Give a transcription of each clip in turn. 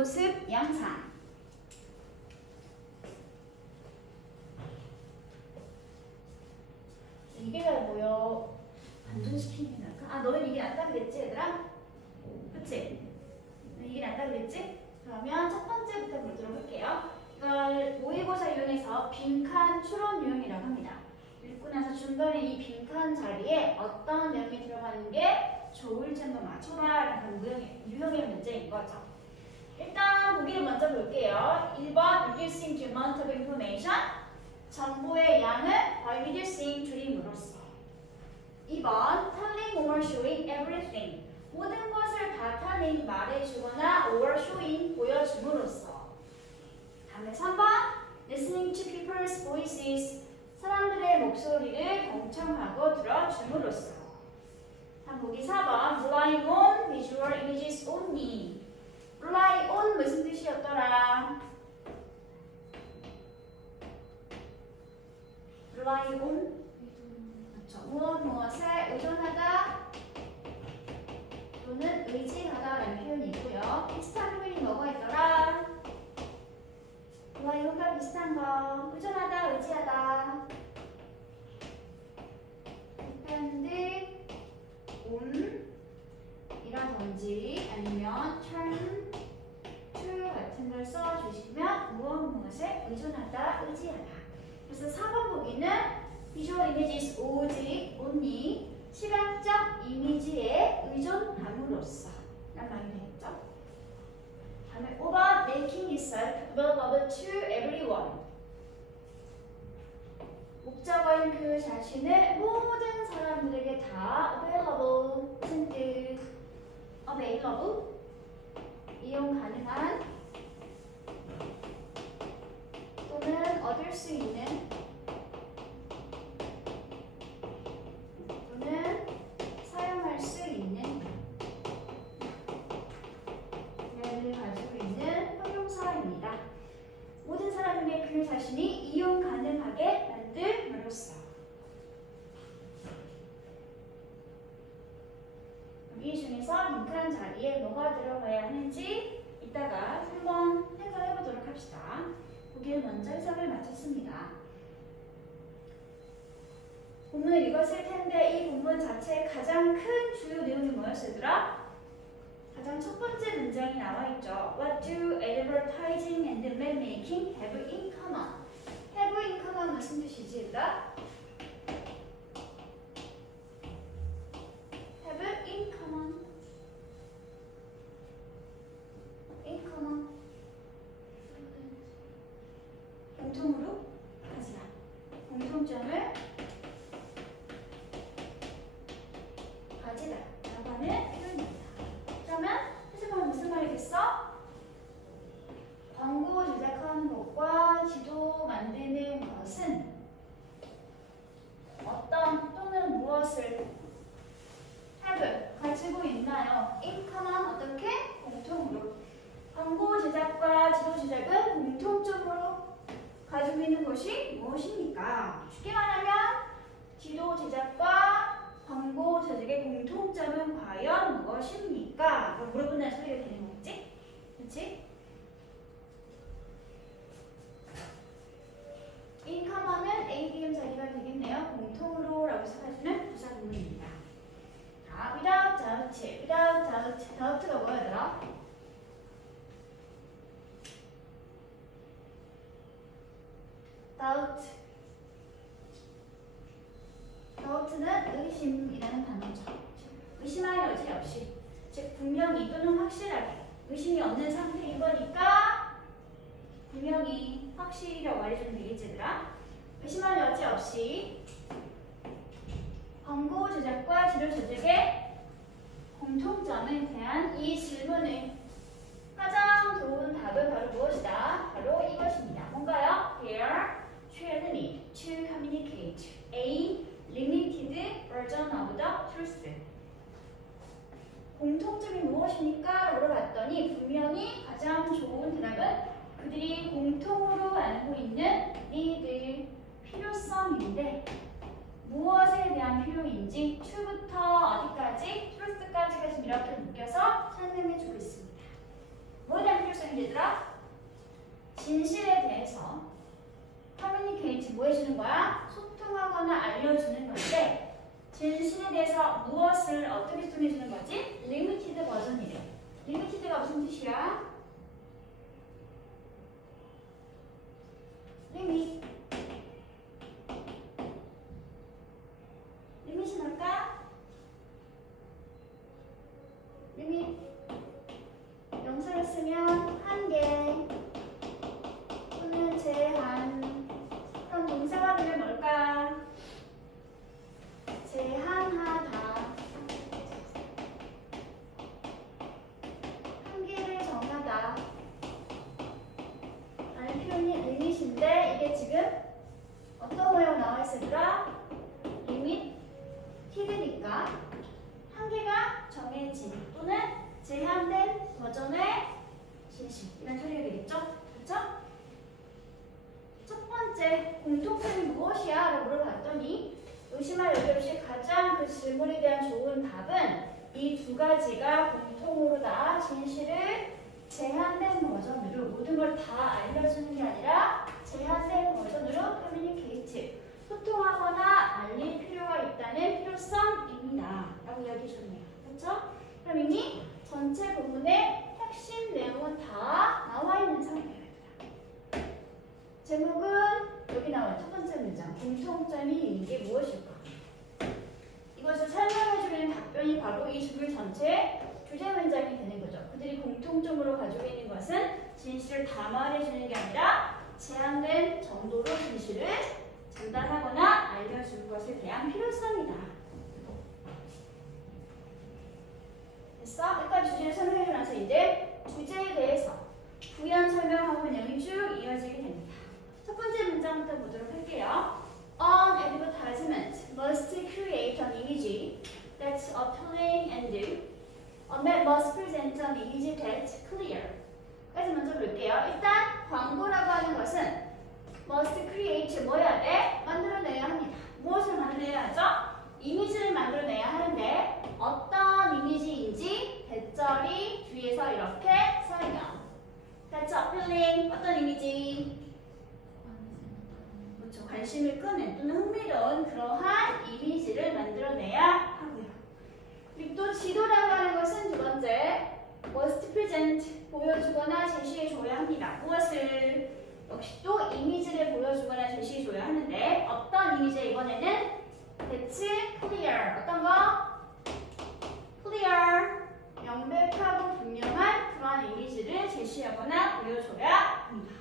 모습 영상. 이게 잘 보여. 반전시키는 게 나을까? 아, 너는 이게 낫다 그랬지, 얘들아? 그치? 이게 낫다 그랬지? 그러면 첫 번째부터 보도록 할게요. 이걸 모의고사 이용해서 빈칸 추론 유형이라고 합니다. 읽고 나서 중간에 이 빈칸 자리에 어떤 내용이 들어가는 게 좋을지 한번 맞춰라 라는 유형의 문제인 거죠. 일단 보기를 먼저 볼게요. 1번 reducing the amount of information. 정보의 양을 by reducing 줄임으로써. 2번 telling or showing everything. 모든 것을 바탕히 말해주거나 or showing 보여줌으로써. 다음에 3번 listening to people's voices. 사람들의 목소리를 경청하고 들어줌으로써. 다음 보기 4번 relying on visual images only. rely on 무슨 뜻이었더라? rely on 그렇죠. 무엇에 의존하다 또는 의지하다라는 표현이 있고요. 비슷한 표현이 뭐가 있더라? rely on과 비슷한 거 의존하다, 의지하다. depend on 이라든지 아니면 turn to 같은 걸 써주시면 무엇에 의존하다, 의지하다. 그래서 4번 보기는 visual images 오직 only 시각적 이미지에 의존함으로써 라는 말이 되겠죠. 다음에 5번 making itself available to everyone. 목적어인 그 자신을 모든 사람들에게 다 available 무슨 뜻? available 이용 가능한 또는 얻을 수 있는 또는 사용할 수 있는 를 가지고 있는 형용사입니다. 모든 사람에게 그 자신이 이용 가능하게 만듦으로써. 이 중에서 빈칸 자리에 뭐가 들어가야 하는지 이따가 한번 해석해 보도록 합시다. 보기를 먼저 해석을 마쳤습니다. 본문을 읽었을 텐데 이 본문 자체의 가장 큰 주요 내용이 뭐였더라? 가장 첫 번째 문장이 나와 있죠. What do advertising and mapmaking have in common? have in common 무슨 뜻이지, 얘들아? have in common. in common. 공통으로 가지다. 공통점을 가지다 라고 하는 표현입니다. 그러면 해석하면 무슨 말이겠어? 광고 제작하는 것과 지도 만드는 것은 어떤 또는 무엇을 have 가지고 있나요? in common 어떻게? 공통으로. 광고 제작과 지도 제작은 공통적으로 가지고 있는 것이 무엇입니까? 쉽게 말하면 지도 제작과 광고 제작의 공통점은 과연 무엇입니까? 물어보는 소리가 되는 거겠지? 그렇지? in common은 ADM 자리가 되겠네요. 공통으로 라고 생각하시는 부사구문입니다. 자, without doubt, without doubt, doubt가 뭐였더라? doubt. doubt는 의심이라는 단어죠. 의심할 여지 없이, 즉 분명히 또는 확실하게 의심이 없는 상태인 거니까 분명히 확실히라고 말해주면 되겠지, 얘들아? 의심할 여지 없이 광고 제작과 지도 제작의 공통점에 대한 이 질문을 가장 좋은 답은 바로 무엇이다? 바로 이것입니다. 뭔가요? There shared need to communicate a limited version of the truth. 공통점이 무엇입니까? 물어봤더니 분명히 가장 좋은 대답은 그들이 공통으로 알고 있는 need, 필요성인데 무엇에 대한 필요인지 to부터 어디까지, truth까지가 지금 이렇게 묶여서 설명해주고 있습니다. 뭐에 대한 필요성이 얘들아? 진실에 대해서 커뮤니케이트 뭐 해주는 거야? 소통하거나 알려주는 건데 진실에 대해서 무엇을 어떻게 소통해주는 거지? 리미티드 버전이래. 리미티드가 무슨 뜻이야? 리밋. 리밋이 뭘까? 리밋. 명사를 쓰면 한계 또는 제한. 그럼 동사가 되면 뭘까? 제한하다. 한계를 정하다. 라는 표현이 리밋인데 이게 지금 어떤 모양 나와 있으더라? 리미티드니까 한계가 정해진 또는 제한된 버전의 진실 이런 처리가 되겠죠? 그렇죠? 첫 번째 공통점이 무엇이야? 라고 물어봤더니 의심할 여지 없이 가장 그 질문에 대한 좋은 답은 이 두 가지가 공통으로 다 진실을 제한된 버전으로 모든 걸 다 알려주는 게 아니라 제한된 버전으로 커뮤니케이트 소통하거나 알릴 필요가 있다는 필요성입니다. 라고 이야기해줬네요. 그렇죠? 그럼 이미 전체 부분의 핵심 내용은 다 나와 있는 상태예요. 제목은 여기 나와요. 첫 번째 문장. 공통점이 있는 게 무엇일까? 이것을 설명해주는 답변이 바로 이 주글 전체의 주제 문장이 되는 거죠. 그들이 공통점으로 가지고 있는 것은 진실을 다 말해주는 게 아니라 제한된 정도로 진실을 전달하거나 알려줄 것에 대한 필요성이다. 됐어? 일단 주제를 설명해주고 나서 이제 주제에 대해서 부연 설명하고 내용이 쭉 이어지게 됩니다. 첫 번째 문장부터 보도록 할게요. An advertisement must create an image that's appealing and must present an image that's clear. 까지 먼저 볼게요. 일단 광고라고 하는 것은 must create 뭐 해야 돼? 만들어내야 합니다. 무엇을 만들어내야 하죠? 이미지를 만들어내야 하는데 어떤 이미지인지 대절이 뒤에서 이렇게 설명. That's appealing. 어떤 이미지? 그렇죠. 관심을 끄는 또는 흥미로운 그러한 이미지를 만들어내야 하고요. 그리고 또 지도라고 하는 것은 두 번째 must present 보여주거나 제시해줘야 합니다. 무엇을? 역시 또 이미지를 보여주거나 제시해줘야 하는데 어떤 이미지 이번에는 that's clear. 어떤 거? clear. 명백하고 분명한 그러한 이미지를 제시하거나 보여줘야 합니다.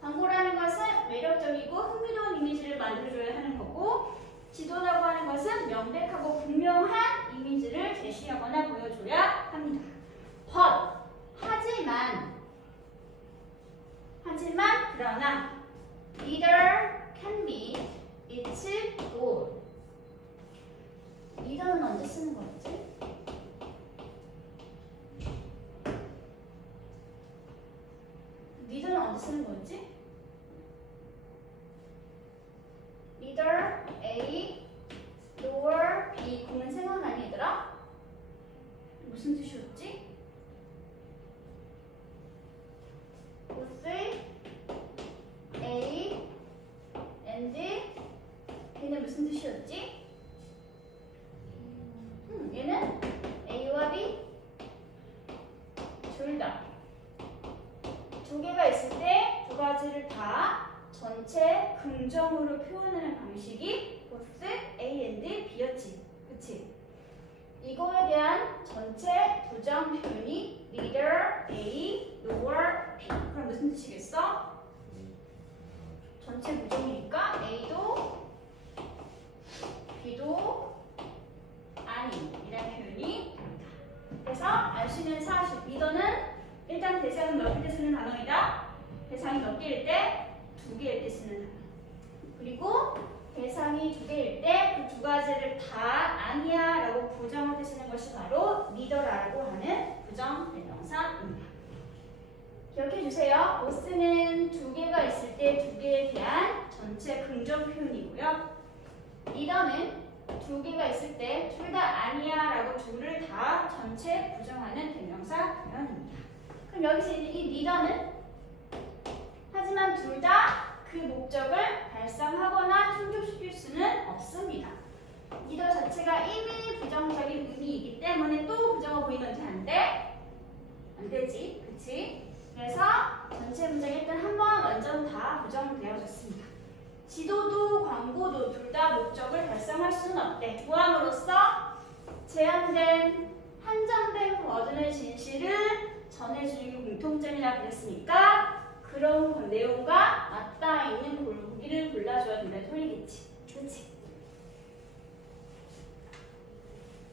광고라는 것은 매력적이고 흥미로운 이미지를 만들어줘야 하는 거고 지도라고 하는 것은 명백하고 분명한 이미지를 제시하거나 보여줘야 합니다. But, 하지만 그러나 neither can meet its goal. neither는 언제 쓰는 거였지? neither는 언제 쓰는 거였지? neither A nor B 구문 생각나니 얘들아? 무슨 뜻이었지? both A and B는 무슨 뜻이었지? 얘는 A와 B 둘 다 두 개가 있을 때 두 가지를 다 전체 긍정으로 표현하는 방식이 both A and B였지. 그치? 이거에 대한 전체 부정 표현이 neither A nor B. 그럼 무슨 뜻이겠어? 전체 부정이니까 A도 B도 아닌 이라는 표현이 됩니다. 그래서 알 수 있는 사실 neither는 일단 대상은 몇 개 때 쓰는 단어이다. 대상이 몇 개일 때? 두 개일 때 쓰는 단어. 그리고 대상이 두 개일 때 그 두 가지를 다 아니야 라고 부정할 때 쓰는 것이 바로 neither라고 하는 부정 대명사입니다. 기억해 주세요. most는 두 개가 있을 때 두 개에 대한 전체 긍정 표현이고요. neither는 두 개가 있을 때 둘 다 아니야 라고 둘을 다 전체 부정하는 대명사 표현입니다. 그럼 여기서 이 neither는 하지만 둘 다 그 목적을 달성하거나 충족시킬 수는 없습니다. neither 자체가 이미 부정적인 의미이기 때문에 또 부정어 보이면 안 돼? 안 되지, 그치? 그래서 전체 문장 일단 한 번 완전 다 부정되어졌습니다. 지도도 광고도 둘 다 목적을 달성할 수는 없대. 무함으로써 제한된 한정된 버전의 진실을 전해주는 게 공통점이라고 그랬으니까 그런 내용과 맞닿아 있는 고기를 골라줘야 된다. 돌리겠지. 그치?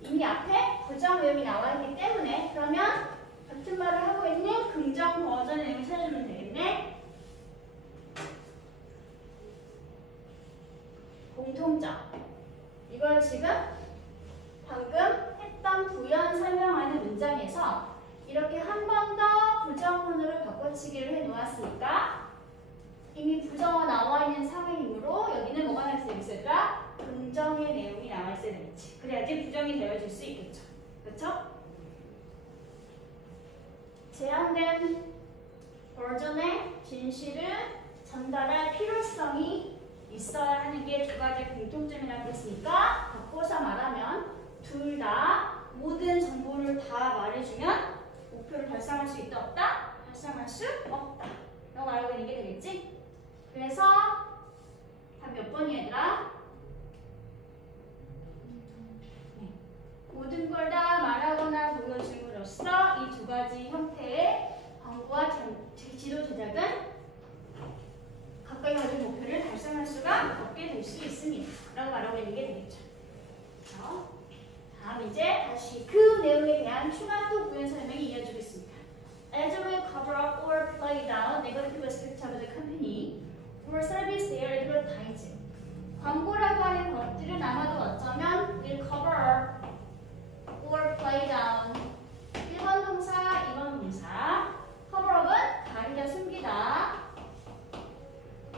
이미 앞에 부정 외음이 나와 있기 때문에 그러면 같은 말을 하고 있는 긍정 버전의 내용을 찾아주면 되겠네. 공통점. 이걸 지금 방금 했던 부연 설명하는 문장에서 이렇게 한 번 더 부정문으로 바꿔치기를 해 놓았으니까 이미 부정어 나와 있는 상황이므로 여기는 뭐가 나와 있을까? 긍정의 내용이 나와 있어야 되겠지. 그래야지 부정이 되어질 수 있겠죠. 그렇죠? 제한된 버전의 진실을 전달할 필요성이 있어야 하는 게 두 가지 공통점이라고 했으니까 바꿔서 말하면 둘 다 모든 정보를 다 말해주면 목표를 달성할 수 있다 없다? 달성할 수 없다. 라고 알고 있는 게 되겠지? 그래서 답 몇 번이야 얘들아? 네. 모든 걸 다 말하거나 보여줌으로써 이 두 가지 형태의 광고와 지도 제작은 가까이 가진 목표를 달성할 수가 없게 될 수 있습니다. 라고 말하고 있는 게 되겠죠. 그래서 다음 이제 다시 그 내용에 대한 추가 또 부연 설명이 이어지겠습니다. As a way cover up or play down negative aspects of the company or service they are advertising. 광고라고 하는 것들은 아마도 어쩌면 will cover up or play down. 1번 동사, 2번 동사. cover up은 가리다, 숨기다.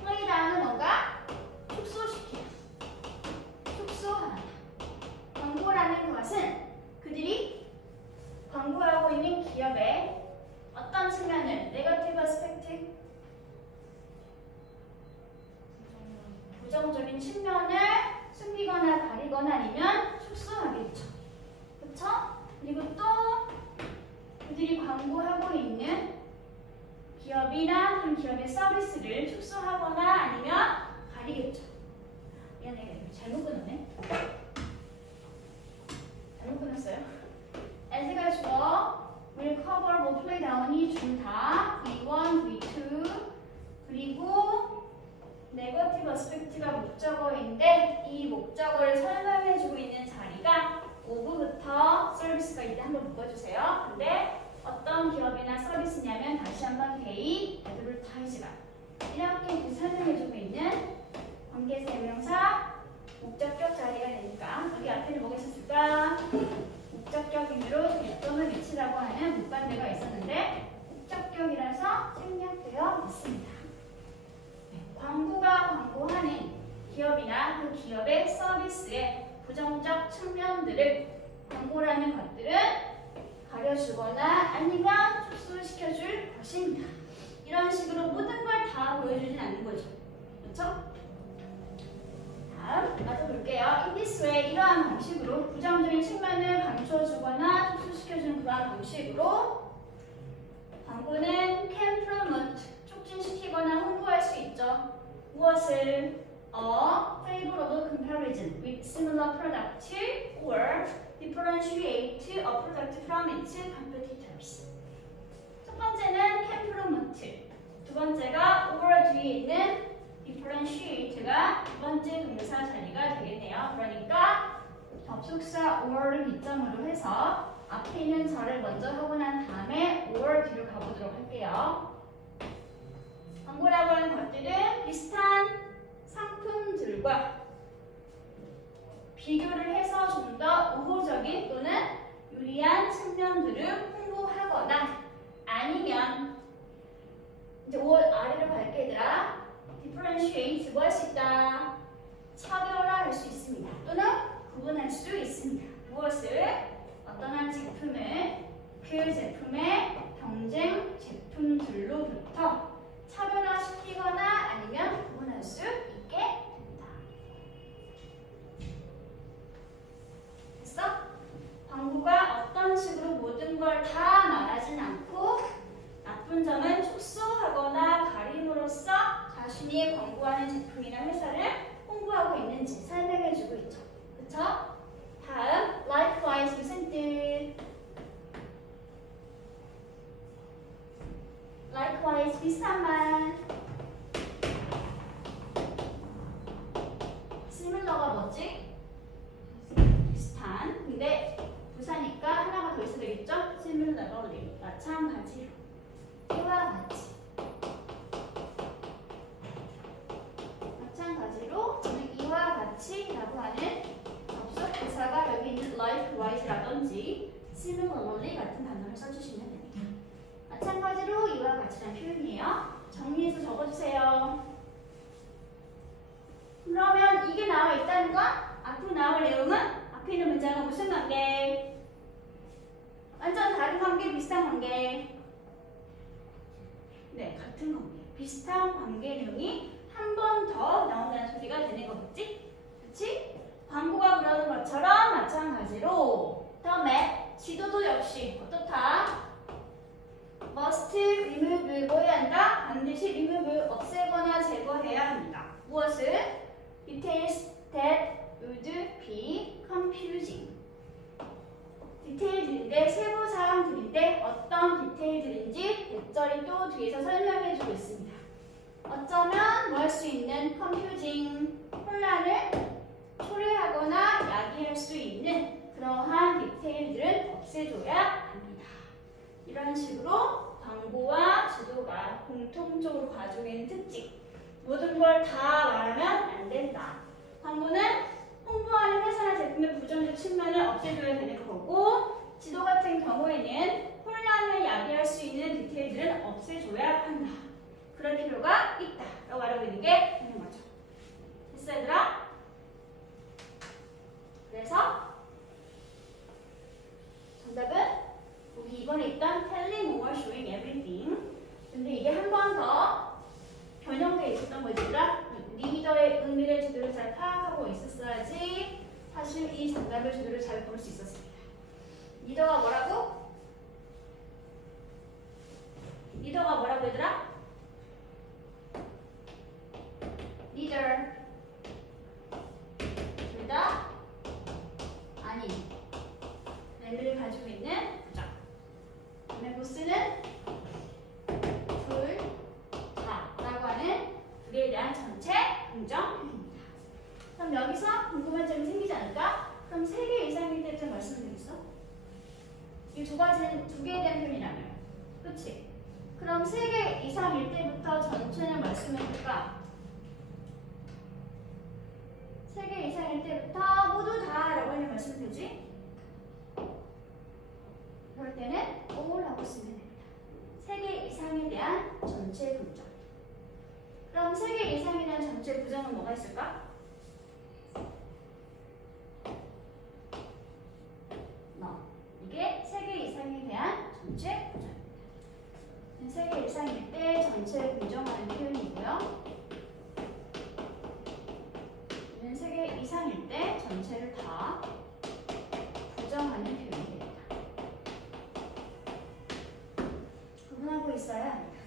play down은 뭔가 축소시키다. 축소하다. 광고라는 것은 그들이 광고하고 있는 기업의 어떤 측면을 네거티브 아스펙트 부정적인 측면을 숨기거나 가리거나 아니면 축소하겠죠. 그렇죠? 그리고 또 그들이 광고하고 있는 기업이나 그 기업의 서비스를 축소하거나 아니면 가리겠죠. 미안해, 잘못 끊었네. 잘못 끊었어요. as가 주어, will cover, 뭐 play down이 준다. V1, V2 그리고 네거티브 어스펙트가 목적어인데 이 목적어를 설명해주고 있는 자리가 of부터 서비스가 있다. 한번 묶어주세요. 근데 어떤 기업이나 서비스냐면 다시 한번 they advertise가 이렇게 설명해주고 있는 관계사 명사 목적격 자리가 되니까 여기 앞에는 뭐가 있었을까? 목적격이므로 또는 위치라고 하는 문반대가 있었는데 목적격이라서 생략되어 있습니다. 광고가 광고하는 기업이나 그 기업의 서비스의 부정적 측면들을 광고라는 것들은 가려주거나 아니면 축소시켜줄 것입니다. 이런 식으로 모든 걸 다 보여주진 않는 거죠. 그렇죠? 다음 마저 볼게요. In this way, 이러한 방식으로 부정적인 측면을 감춰주거나 축소시켜주는 그러한 방식으로 광고는 can promote, 촉진시키거나 홍보할 수 있죠. 무엇을? A favorable comparison with similar product or differentiate a product from its competitors. 첫 번째는 can promote, 두 번째가 over 뒤에 있는 differentiate가 두 번째 동사 자리가 되겠네요. 그러니까 접속사 or를 기점으로 해서 앞에 있는 절을 먼저 하고 난 다음에 or 뒤로 가보도록 할게요. 광고라고 하는 것들은 비슷한 상품들과 비교를 해서 좀 더 우호적인 또는 유리한 측면들을 홍보하거나 아니면 이제 5월 아래로 갈게 얘들아. differentiate 뭐 할 수 있다? 차별화할 수 있습니다. 또는 구분할 수 있습니다. 무엇을? 어떤 한 제품을 그 제품의 경쟁 제품들로부터 차별화시키거나 아니면 구분할 수 있게 된다. 됐어? 광고가 어떤 식으로 모든 걸 다 말하진 않고 나쁜 점은 축소하거나 가림으로써 자신이 광고하는 제품이나 회사를 홍보하고 있는지 설명해주고 있죠. 그쵸? 다음, likewise 무슨 뜻? likewise 비슷한 말. similar가 뭐지? 비슷한. 근데 부사니까 하나가 더 있어야 되겠죠? similarly. 마찬가지로. 이와 같이. 마찬가지로 저는 이와 같이라고 하는 접속 부사가 여기 있는 likewise라든지 similarly 같은 단어를 써주시면 됩니다. 마찬가지로 이와 같이라는 표현이에요. 정리해서 적어주세요. 그러면 이게 나와 있다는 건 앞으로 나올 내용은 앞에 있는 문장은 무슨 관계? 완전 다른 관계, 비슷한 관계? 네, 같은 관계. 비슷한 관계 내용이 한 번 더 나온다는 소리가 되는 거겠지? 그치? 광고가 그러는 것처럼 마찬가지로 다음에 지도도 역시 어떻다? must remove 뭐해야 한다? 반드시 remove 없애거나 제거해야 합니다. 무엇을? details that would be confusing. 디테일들인데 세부사항들인데 어떤 디테일들인지 백절이 또 뒤에서 설명해주고 있습니다. 어쩌면 뭐 할 수 있는 confusing 혼란을 초래하거나 야기할 수 있는 그러한 디테일들은 없애줘야 합니다. 이런 식으로 광고와 지도가 공통적으로 가지고 있는 특징. 모든 걸 다 말하면 안 된다. 광고는 홍보하는 회사나 제품의 부정적 측면을 없애줘야 되는 거고 지도 같은 경우에는 혼란을 야기할 수 있는 디테일들은 없애줘야 한다. 그럴 필요가 있다. 라고 말하고 있는 게 되는 거죠. 됐어 얘들아? 그래서 정답은 우리 이번에 있던 telling or showing everything. 근데 이게 한 번 더 변형되어 있었던 거지. 리더의 의미를 제대로 잘 파악하고 있었어야지 사실 이 정답을 제대로 잘 볼 수 있었습니다. 리더가 뭐라고? 리더가 뭐라고 얘들아? 리더 둘 다 아닌 의미를 가지고 있는 부정. 그다음에 보스는 둘 다라고 하는 둘에 대한 전체 긍정입니다. 그럼 여기서 궁금한 점이 생기지 않을까? 그럼 3개 이상일 때부터 말씀을 드렸어? 이 두 가지는 두 개에 대한 표현이라며. 그치? 그럼 3개 이상일 때부터 전체는 말씀해볼까? 3개 이상일 때부터 모두 다라고 하는 말씀이 되지? 그럴 때는 all라고 쓰면 됩니다. 3개 이상에 대한 전체 부정. 그럼 3개 이상에 대한 전체 부정은 뭐가 있을까? 이게 3개 이상에 대한 전체 부정입니다. 3개 이상일 때 전체 부정하는 표현이고요. 3개 이상일 때 전체를 다 부정하는 표현이 됩니다. 구분하고 있어야 합니다.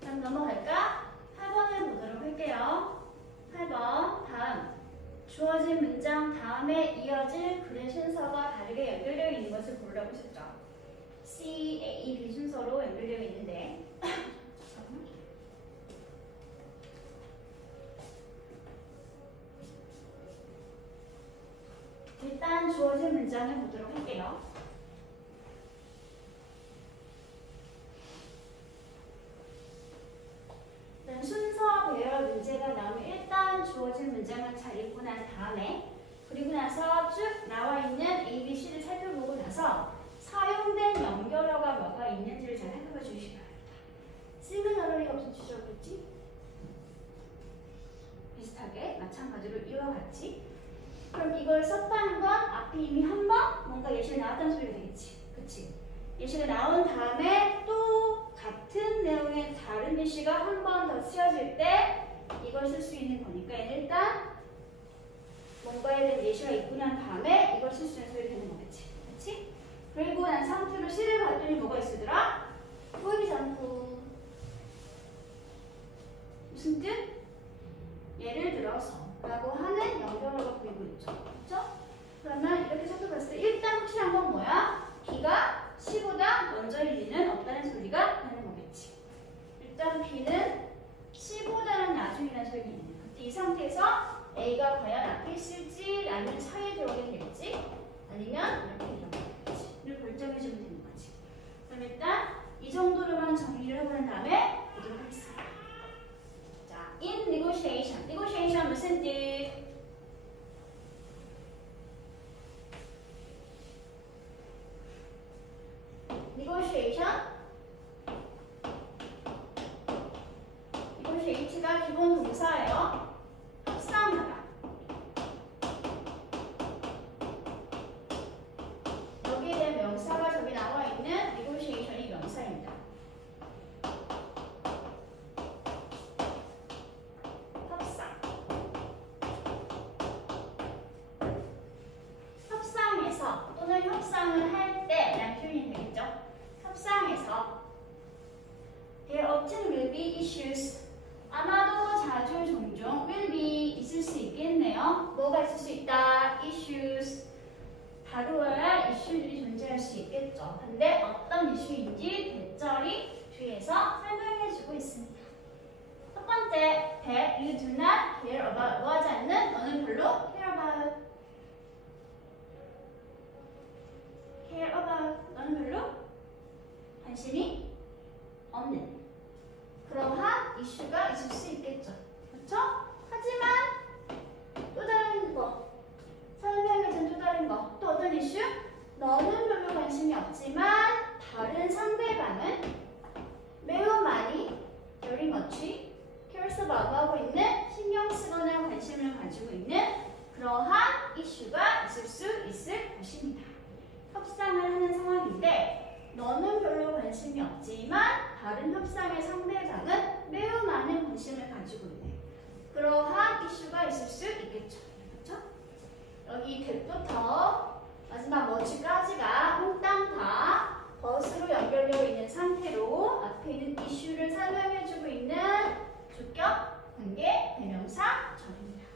그럼 넘어갈까? 8번을 보도록 할게요. 8번 다음 주어진 문장 다음에 이어질 글의 순서가 다르게 연결되어 있는 것을 고르라고 했었죠. C, A, B 순서로 연결되어 있는데 일단 주어진 문장을 보도록 할게요. 순서 배열 문제가 나오면 일단 주어진 문장을 잘 읽고 난 다음에 그리고 나서 쭉 나와 있는 A, B, C를 살펴보고 나서 사용된 연결어가 뭐가 있는지를 잘 살펴봐 주시기 바랍니다. 시그널이 무슨 주제라고 했지? 비슷하게 마찬가지로 이와 같이. 그럼 이걸 썼다는 건 앞에 이미 한 번 뭔가 예시가 나왔다는 소리가 되겠지. 그치? 예시가 나온 다음에 또 같은 내용의 다른 예시가 한 번 더 쓰여질 때 이걸 쓸 수 있는 거니까 일단 뭔가에 대한 예시가 있고 난 다음에 이걸 쓸 수 있는 소리가 되는 거겠지. 그치? 그리고 난 상태로 C를 봤더니 뭐가 있으더라? 보이지 않고. 무슨 뜻? 예를 들어서 라고 하는 연결어가 보이고 있죠. 그렇죠? 그러면 이렇게 살펴봤을 때 일단 확실한 건 뭐야? B가 C보다 먼저 일리는 없다는 소리가 되는 거겠지. 일단 B는 C보다는 나중이라는 소리가 있는 거야. 이 상태에서 A가 과연 앞에 있을지 아니면 차에 들어오게 될지 아니면 이렇게 들어가겠지. 를 결정해주면 되는 거지. 그럼 일단 이 정도로만 정리를 해본 다음에 보도록 하겠습니다. 자, in negotiation. negotiation 무슨 뜻? negotiation. negotiate가 기본 동사예요. 협상하다. 여기에 대한 명사가 저기 나와 있는 negotiation이 명사입니다. 협상에서 또는 협상을 할 때라는 표현이 되겠죠. 협상에서 there often will be issues. 아마도 자주 종종 will be 있을 수 있겠네요. 뭐가 있을 수 있다? issues. 다루어야 할 이슈들이 존재할 수 있겠죠. 근데 어떤 이슈인지 대절이 뒤에서 설명해주고 있습니다. 첫 번째, that you do not care about. 뭐 하지 않는? 너는 별로 care about. care about. 너는 별로 관심이 없는 그러한 이슈가 있을 수 있겠죠. 그렇죠? 하지만 또 다른 거 설명해준 또 다른 거 또 어떤 이슈? 너는 별로 관심이 없지만 다른 상대방은 매우 많이 very much cares about 하고 있는 신경 쓰거나 관심을 가지고 있는 그러한 이슈가 있을 수 있을 것입니다. 협상을 하는 상황인데 너는 별로 관심이 없지만 다른 협상의 상대방은 매우 많은 관심을 가지고 있는 그러한 이슈가 있을 수 있겠죠. 그렇죠? 여기 대부터 마지막 머지까지가 몽땅 다 벗으로 연결되어 있는 상태로 앞에 있는 이슈를 설명해주고 있는 주격 관계 대명사 절입니다.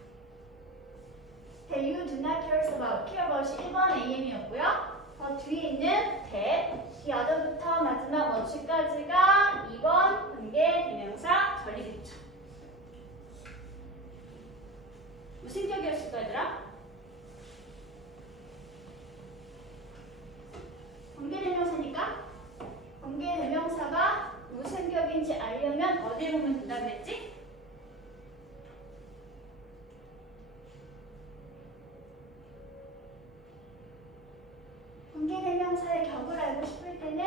That you do not care about이 1번 AM이었고요. 더 뒤에 있는 that, 이 other부터 마지막 머지까지가 2번 관계 대명사 절이겠죠. 무슨 격이었을까 얘들아? 관계대명사니까 관계대명사가 무슨 격인지 알려면 어디에 보면 된다고 했지? 관계대명사의 격을 알고 싶을 때는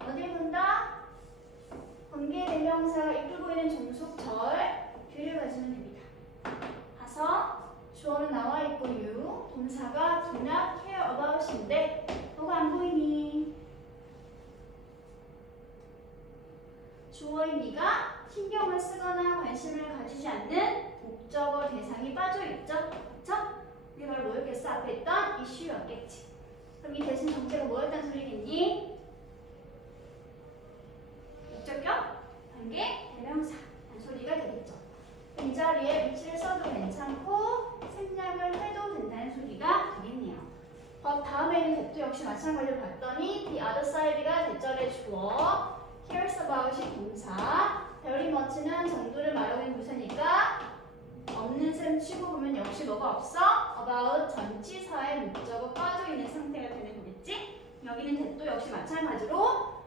어디에 본다? 관계대명사가 이끌고 있는 종속절 뒤를 가지면 됩니다. 가서 주어는 나와 있고 you, 동사가 do not care about인데 뭐가 안 보이니? 주어인 네가 신경을 쓰거나 관심을 가지지 않는 목적어 대상이 빠져있죠? 그쵸? 이게 바로 뭐였겠어? 앞에 있던 이슈였겠지. 그럼 이 대신 정체가 뭐였다는 소리겠니? 목적격, 관계, 대명사 라는 소리가 되겠죠. 이 자리에 위치를 써도 괜찮고 생략을 해도 된다는 소리가 되겠네요. 다음에는 대도 역시 마찬가지로 봤더니 the other side가 대절의 주어, cares about이 동사, very much는 정도를 말하고 있는 부사니까 없는 셈 치고 보면 역시 뭐가 없어? about 전치사의 목적어 빠져있는 상태가 되는 거겠지? 여기는 대도 역시 마찬가지로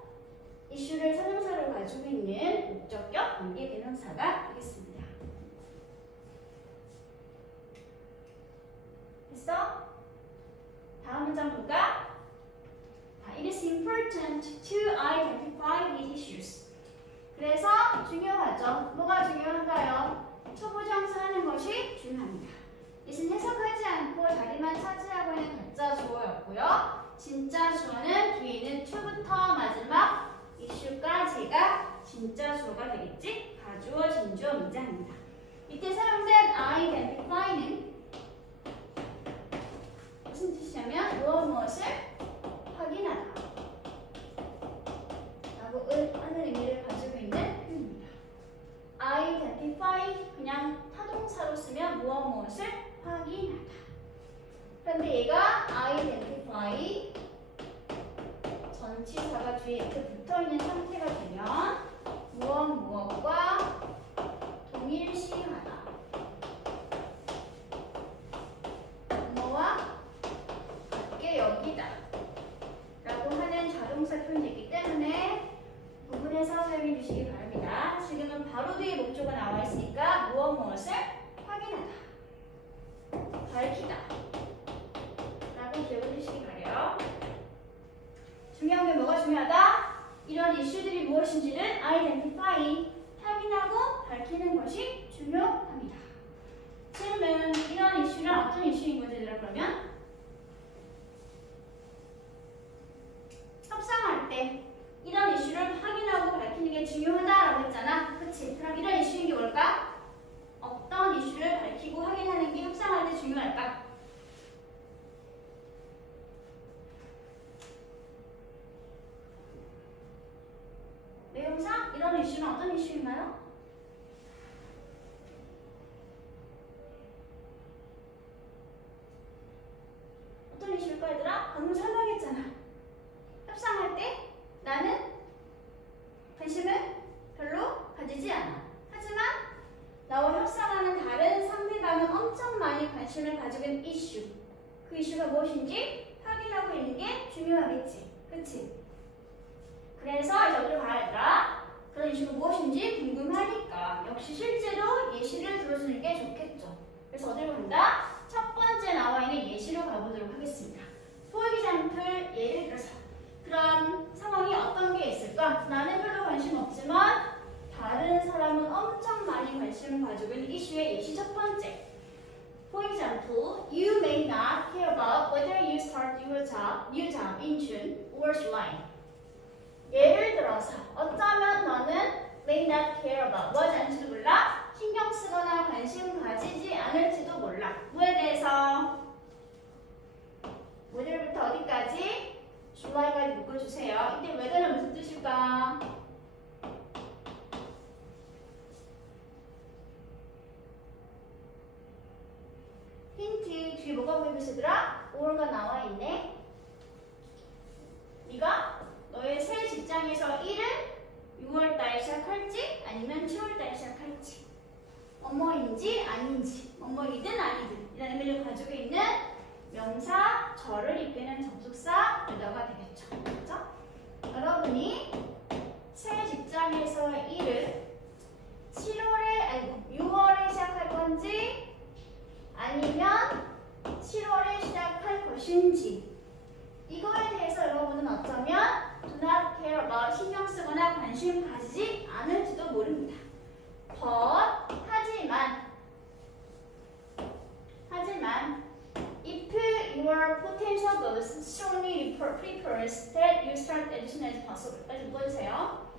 이슈를 설명사로 가지고 있는 목적격 관계 대명사가 되겠습니다. 됐어? 다음 문장 볼까? It is important to identify these issues. 그래서 중요하죠. 뭐가 중요한가요? 초보정사 하는 것이 중요합니다. 이것은 해석하지 않고 자리만 차지하고 있는 가짜 주어였고요. 진짜 주어는 뒤에 있는 to부터 마지막 issue까지가 진짜 주어가 되겠지? 가주어, 진주어 문장입니다. 이때 사용된 identify는 무슨 뜻이냐면 무엇을 확인하다 라고 하는 의미를 가지고 있는 표현입니다. identify 그냥 타동사로 쓰면 무엇을 확인하다. 그런데 얘가 identify 전치사가 뒤에 이렇게 붙어있는 상태가 되면 무엇과 동일시하다. 뭐와 같게 여기다 라고 하는 자동사 표현이기 때문에 부분에서 사용해 주시기 바랍니다. 지금은 바로 뒤에 목조가 나와 있으니까 무엇을 확인하다, 밝히다 라고 기억해 주시기 바래요. 중요한 게 뭐가 중요하다? 이런 이슈들이 무엇인지를 identify, 확인하고 밝히는 것이 중요합니다. 질문, 이런 이슈는 어떤 이슈인 거지 얘들아? 그러면 협상할 때 이런 이슈를 확인하고 밝히는 게 중요하다라고 했잖아. 그치? 그럼 이런 이슈인 게 뭘까? 어떤 이슈를 밝히고 확인하는 게 협상할 때 중요할까? 내용상 이런 이슈는 어떤 이슈인가요? 어떤 이슈일까 얘들아? 방금 설명했잖아. 협상할 때 나는 관심을 별로 가지지 않아. 하지만 나와 협상하는 다른 상대방은 엄청 많이 관심을 가지고 있는 이슈. 그 이슈가 무엇인지 확인하고 있는 게 중요하겠지. 그치? 그래서 이제 어디로 가야 할까? 그런 이슈가 무엇인지 궁금하니까 역시 실제로 예시를 들어주는 게 좋겠죠. 그래서 어디로 간다? 첫 번째 나와 있는 예시로 가보도록 하겠습니다. For example, 예를 들어서 그런 상황이 어떤 게 있을까? 나는 별로 관심 없지만 다른 사람은 엄청 많이 관심을 가지고 있는 이슈의 예시 첫 번째. For example, you may not care about whether you start your new job in June or July. 예를 들어서 어쩌면 너는 may not care about 뭐하지 않을지도 몰라? 신경 쓰거나 관심 가지지 않을지도 몰라. 뭐에 대해서? whether부터 어디까지? July까지 묶어주세요. 이때 whether는 무슨 뜻일까? 힌트 뒤에 뭐가 보이고 있으더라? or가 나와 있네. 네가 너의 새 직장에서 일을 6월달에 시작할지 아니면 7월달에 시작할지, 뭐뭐인지 아닌지, 뭐뭐이든 아니든 이라는 의미를 가지고 있는 명사, 절을 이끄는 접속사 whether가 되겠죠. 그렇죠? 여러분이 새 직장에서 일을 6월에 시작할 건지 아니면 7월에 시작할 것인지, 이거에 대해서 여러분은 어쩌면 do not care about 신경 쓰거나 관심 가지지 않을지도 모릅니다. But 하지만 if your potential goals strongly prefers that you start as soon as possible. 까지 묶어주세요.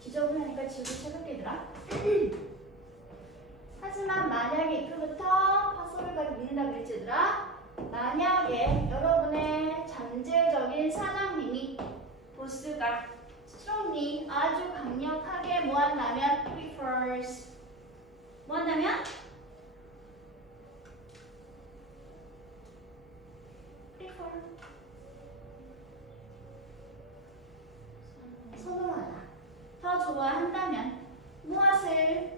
지저분하니까 지우기 시작할게 얘들아. 하지만 만약에 if부터 possible까지 묶는다고 그랬지 얘들아. 만약에 여러분의 잠재적인 사장님이, 보스가 strongly 아주 강력하게 뭐한다면 prefers, 뭐한다면 prefer 선호하다, 더 좋아한다면 무엇을?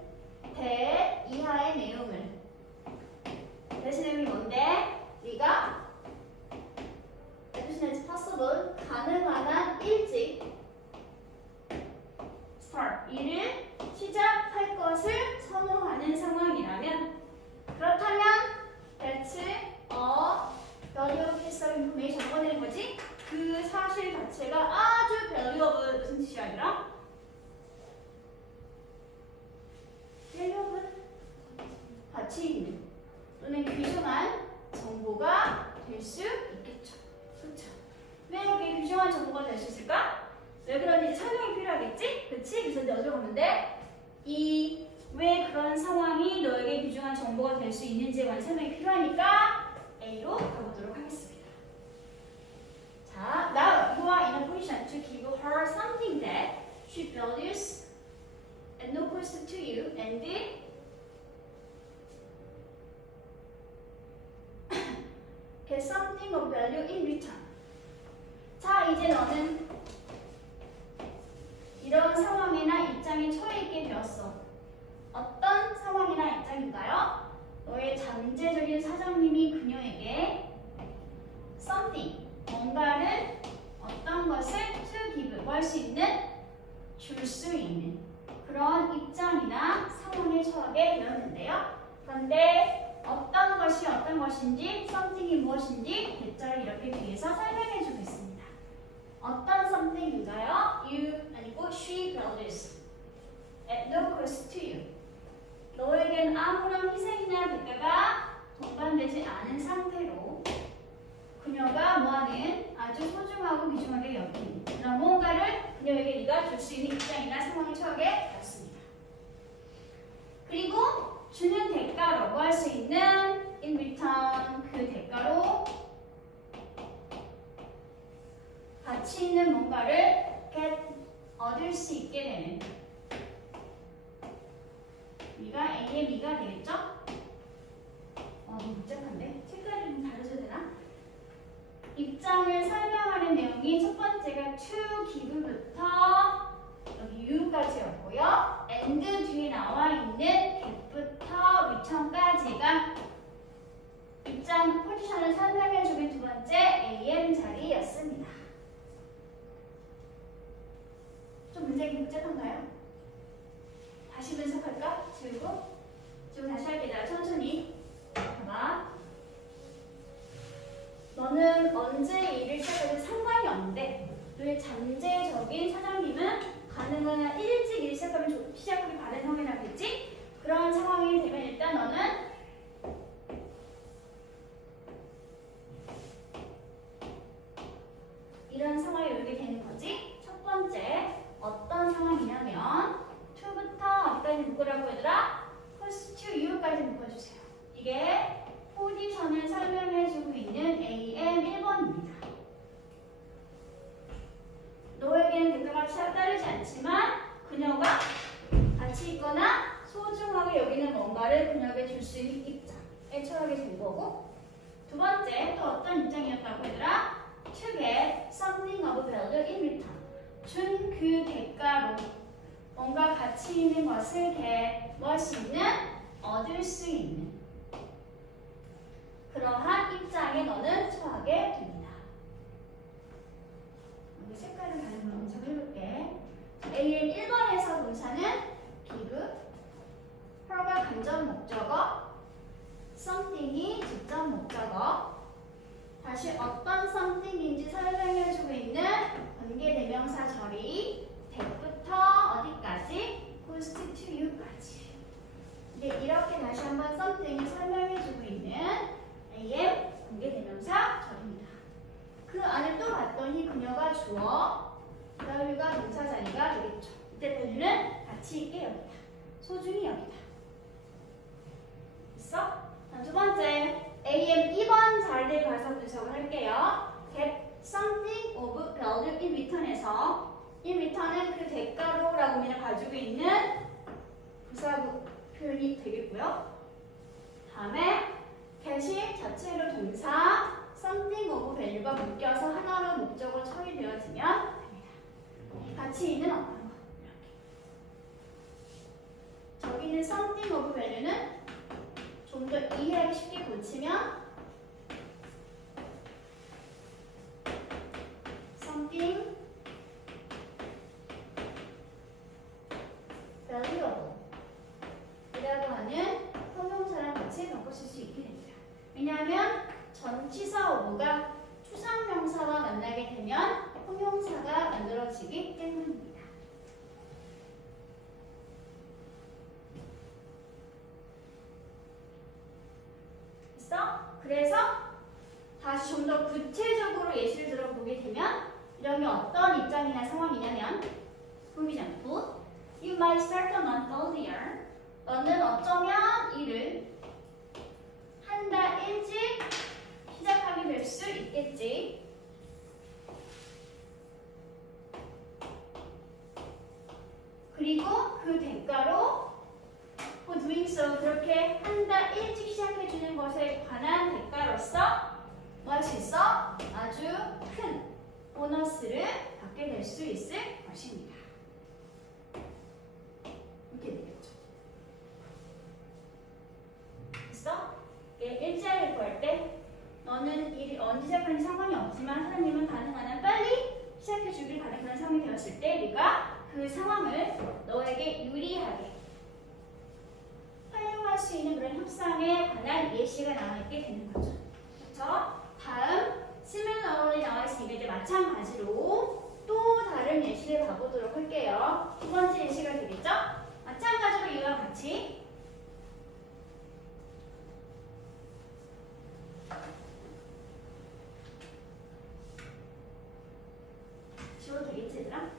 that 이하의 내용을. 대신 내용이 뭔데? 네가 as soon as possible 가능한 한 일찍 start 일을 시작할 왜 그런 상황이 너에게 귀중한 정보가 될 수 있는지에 관한 설명이 필요하니까 A로 가보도록 하겠습니다. 자, now you are in a position to give her something that she values at no cost to you and get something of value in return. 자, 이제 너는 이런 상황이나 입장에 처해 있게 되었어. 어떤 상황이나 입장인가요? 너의 잠재적인 사장님이 그녀에게 something, 뭔가를 어떤 것을 to give, 뭐 할 수 있는? 줄 수 있는 그런 입장이나 상황에 처하게 되었는데요. 그런데 어떤 것이 어떤 것인지, something이 무엇인지 대자를 이렇게 뒤에서 설명해 주고 있습니다. 어떤 something인가요? You 아니고 she values at no cost to you. 너에겐 아무런 희생이나 대가가 동반되지 않은 상태로 그녀가 뭐하는 아주 소중하고 귀중하게 여기는 그런 뭔가를 그녀에게 네가 줄 수 있는 입장이나 상황에 처하게 되었습니다. 그리고 주는 대가로 뭐 할 수 있는 in return, 그 대가로 가치 있는 뭔가를 get, 얻을 수 있게 되는 우리가 A의 B가 되겠죠? 너무 복잡한데? 색깔이 좀 다르셔야 되나? 입장을 설명하는 내용이 첫 번째가 to give부터 여기 you까지였고요. and 뒤에 나와 있는 get부터 return까지가 입장 포지션을 설명해주는 두 번째 AM 자리였습니다. 좀 문제가 복잡한가요? 다시 분석할까? 지우고 다시 할게요. 천천히 봐봐. 너는 언제 일을 시작해도 상관이 없는데 너의 잠재적인 사장님은 가능한 일찍 일 시작하면 시작하기 바라는 상황이라겠지? 그런 상황이 되면 일단 너는 이런 상황이 오게 되는 거지. 첫 번째 어떤 상황이냐면 to부터 어디까지 묶으라고 얘들아? cost to you까지 묶어주세요. 이게 포지션을 설명해주고 있는 AM 1번입니다. 너에게는 대가가 따르지 않지만 그녀가 가치 있거나 소중하게 여기는 뭔가를 그녀에게 줄 수 있는 입장에 처하게 된 거고, 두 번째 또 어떤 입장이었다고 얘들아? To get something of value in return. 준 그 대가로 뭔가 가치 있는 것을 뭐 할 수 있는? 얻을 수 있는 그러한 입장에 너는 처하게 됩니다. 여기 색깔을 다른 걸로 해볼게. AN 1번에서 동사는 give, her가 간접 목적어, something이 직접 목적어, 다시 어떤 something인지 설명해주고 있는 관계대명사 절이 that부터 어디까지? cost to you까지. 이렇게 다시 한번 something을 설명해주고 있는 AM 관계대명사 절입니다. 그 안을 또 봤더니 그녀가 주어, value가 동사 자리가 되겠죠. 이때 value는 가치 있게 여기다, 소중히 여기다. 됐어? 두 번째 AM 2번 자리를 가서 분석을 할게요. get something of value in return에서 in return은 그 대가로 라고 의미를 가지고 있는 부사 표현이 되겠고요. 다음에 get이 자체로 동사 something of value가 묶여서 하나로 목적으로 처리되어지면 됩니다. 가치 있는 어떤 것. 이렇게. 저기는 something of value는 좀 더 이해하기 쉽게 고치면 something valuable 이라고 하는 형용사랑 같이 바꾸실 수 있게 됩니다. 왜냐하면 전치사 of가 추상명사와 만나게 되면 형용사가 만들어지기 때문입니다. 그래서 다시 좀 더 구체적으로 예시를 들어보게 되면 이런 게 어떤 입장이나 상황이냐면 For example, You might start a month earlier. 너는 어쩌면 일을 한 달 일찍 시작하게 될 수 있겠지. 그리고 그 대가로 for doing so 그렇게 한 달 일찍 시작해 주는 것에 관한 대가로서 뭐 할 수 있어? 아주 큰 보너스를 받게 될 수 있을 것입니다. 이렇게 되겠죠. 됐어? 일자리를 구할 때 너는 일이 언제 시작하는지 상관이 없지만 사장님은 가능한 한 빨리 시작해 주길 바라는 그런 상황이 되었을 때 네가 그 상황을 너에게 유리하게 활용할 수 있는 그런 협상에 관한 예시가 나와있게 되는 거죠. 그렇죠? 다음 similarly 나와 있으니까 이제 마찬가지로 또 다른 예시를 봐보도록 할게요. 두 번째 예시가 되겠죠? 마찬가지로 이와 같이 지워도 되겠지 얘들아?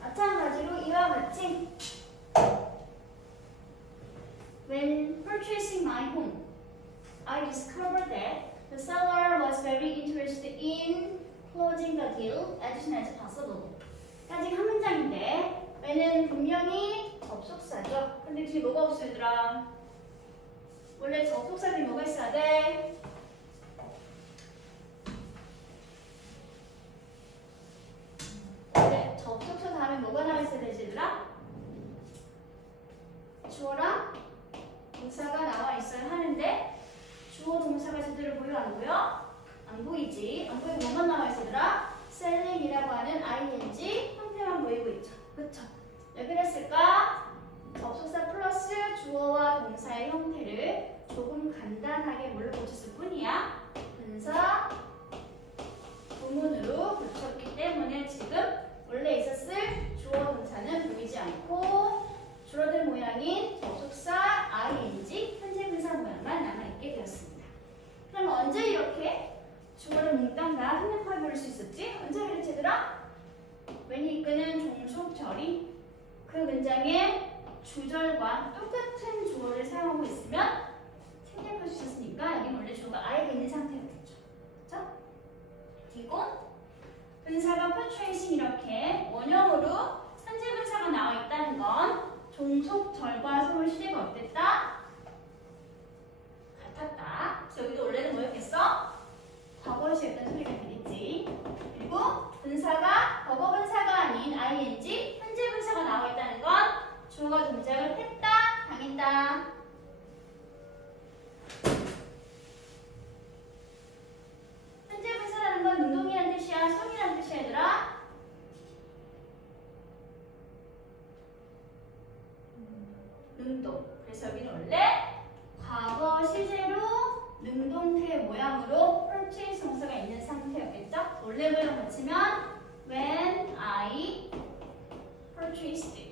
마찬가지로 이와 같이 When purchasing my home, I discovered that the seller was very interested in closing the deal as soon as possible. 아직 한 문장인데 when은 분명히 접속사죠. 근데 뒤에 뭐가 없어 얘들아? 원래 접속사 뒤에 뭐가 있어야 돼? 원래 접속사 다음에 뭐가 나와 있어야 되지 얘들아? 주어랑 동사가 나와 있어야 하는데 주어 동사가 제대로 보여 안 보여? 안 보이지. 안 보이고 뭐만 나와 있어 얘들아? selling이라고 하는 ing 형태만 보이고 있죠. 그쵸? 왜 그랬을까? 접속사 플러스 주어와 동사의 형태를 조금 간단하게 뭘로 고쳤을 뿐이야. 분사 부문으로 고쳤기 때문에 지금 원래 있었을 주어 동사는 보이지 않고 줄어든 모양인 접속사 ing 현재 분사 모양만 남아있게 되었습니다. 그럼 언제 이렇게 주어를 몽땅 생략하게 부를 수 있었지? 언제 그랬지 얘들아? when이 이끄는 종속절이 그 문장의 주절과 똑같은 주어를 사용하고 있으면 생략할 수 있었으니까 여기 원래 주어가 I가 있는 상태가 됐죠. 그렇죠? 그리고 분사가 purchasing 이렇게 원형으로 현재 분사가 나와 있다는 건 종속절과 서로 시제가 어땠다? 같았다. 그래서 여기도 원래는 뭐였겠어? 과거시였던 소리가 되겠지. 그리고 분사가 과거 분사가 아닌 ing 현재 분사가 나와 있다는 건 주어가 동작을 했다, 당했다. 현재 분사라는 건 능동이라는 뜻이야, 수동이라는 뜻이야 얘들아? 능동. 그래서 여기는 원래 과거 시제로 능동태 모양으로 purchase 동사가 있는 상태였겠죠? 원래 모양 같으면 when I purchased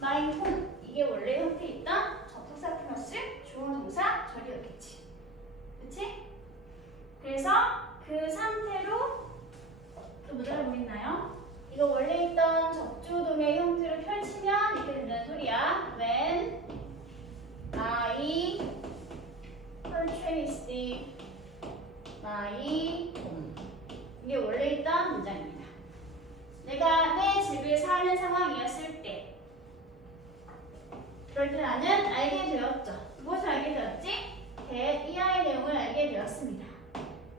my home 이게 원래 형태에 있던 접속사 플러스 주어 동사 절이었겠지. 그치? 그래서 그 상태로 또 뭐 알아보겠나요? 이거 원래 있던 적주동의 형태로 펼치면 이렇게 된다는 소리야. When I purchased my home. 이게 원래 있던 문장입니다. 내가 내 집을 사는 상황이었을 때 그럴 때 나는 알게 되었죠. 무엇을 알게 되었지? 이하의 내용을 알게 되었습니다.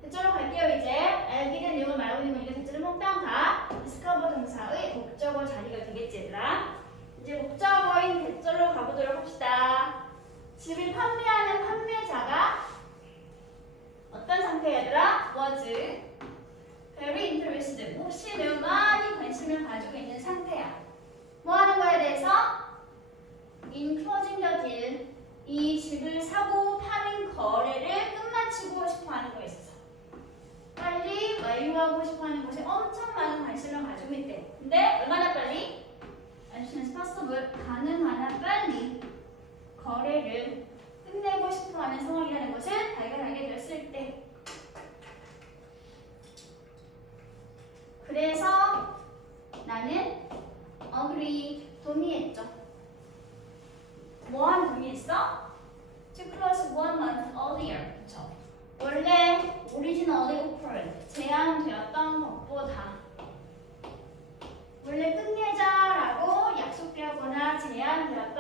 대절로 갈게요. 이제 알게 된 내용을 말하고 있는 거니까 대절을 몽땅 다 discover 동사의 목적어 자리가 되겠지 얘들아. 이제 목적어인 대절로 가보도록 합시다. 집을 판매하는 판매자가 어떤 상태 얘들아? was very interested. 몹시 매우 많이 관심을 가지고 있는 상태야. 뭐 하는 거에 대해서? in closing the deal. 이 집을 사고 파는 거래를 끝마치고 싶어 하는 거에 있어서 빨리 완료하고 싶어 하는 곳에 엄청 많은 관심을 가지고 있대. 근데 얼마나 빨리? as soon as possible. 가능한 한 빨리 거래를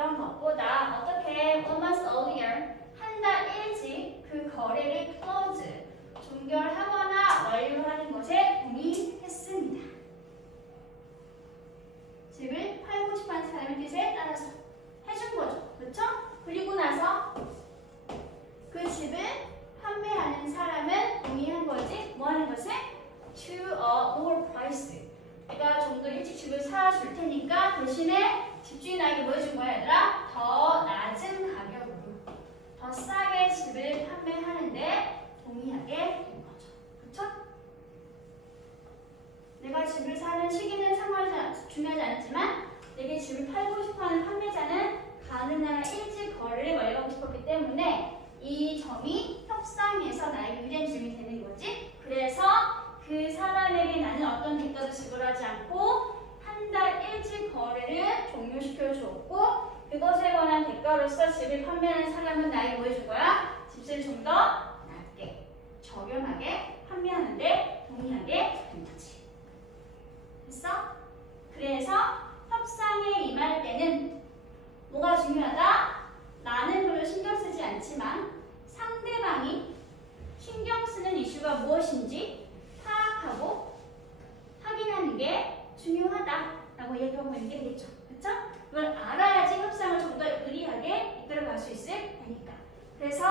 그런 것보다 어떻게 almost earlier 한 달 일찍 그 거래를 close 종결하거나 완료하는 것에 동의했습니다. 집을 팔고 싶어하는 사람의 뜻에 따라서 해준 거죠. 그렇죠? 그리고 나서 그 집을 판매하는 사람은 동의한 거지. 뭐 하는 것에? To a lower price. 내가 좀 더 일찍 집을 사줄 테니까 대신에 집주인에게 뭐 해준 거야, 얘들아? 더 낮은 가격으로 더 싸게 집을 판매하는데 동의하게 된 거죠. 그쵸? 내가 집을 사는 시기는 중요하지 않지만 내게 집을 팔고 싶어하는 판매자는 가능한 일찍 거래를 완료하고 싶었기 때문에 이 점이 협상에서 나에게 유리한 점이 되는 거지. 그래서 그 사람에게 나는 어떤 대가도 지불하지 않고 한 달 일찍 거래를 종료시켜 주었고 그것에 관한 대가로서 집을 판매하는 사람은 나에게 뭐 해줄 거야? 집세를 좀 더 낮게, 저렴하게 판매하는데 동의하게 된 거지. 됐어? 그래서 협상에 임할 때는 뭐가 중요하다? 나는 별로 신경 쓰지 않지만 상대방이 신경 쓰는 이슈가 무엇인지 파악하고 확인하는 게 중요하다라고 얘기하고 있는 게 되겠죠. 그렇죠? 이걸 알아야지 협상을 좀 더 의리하게 이끌어갈 수 있을 테니까. 그래서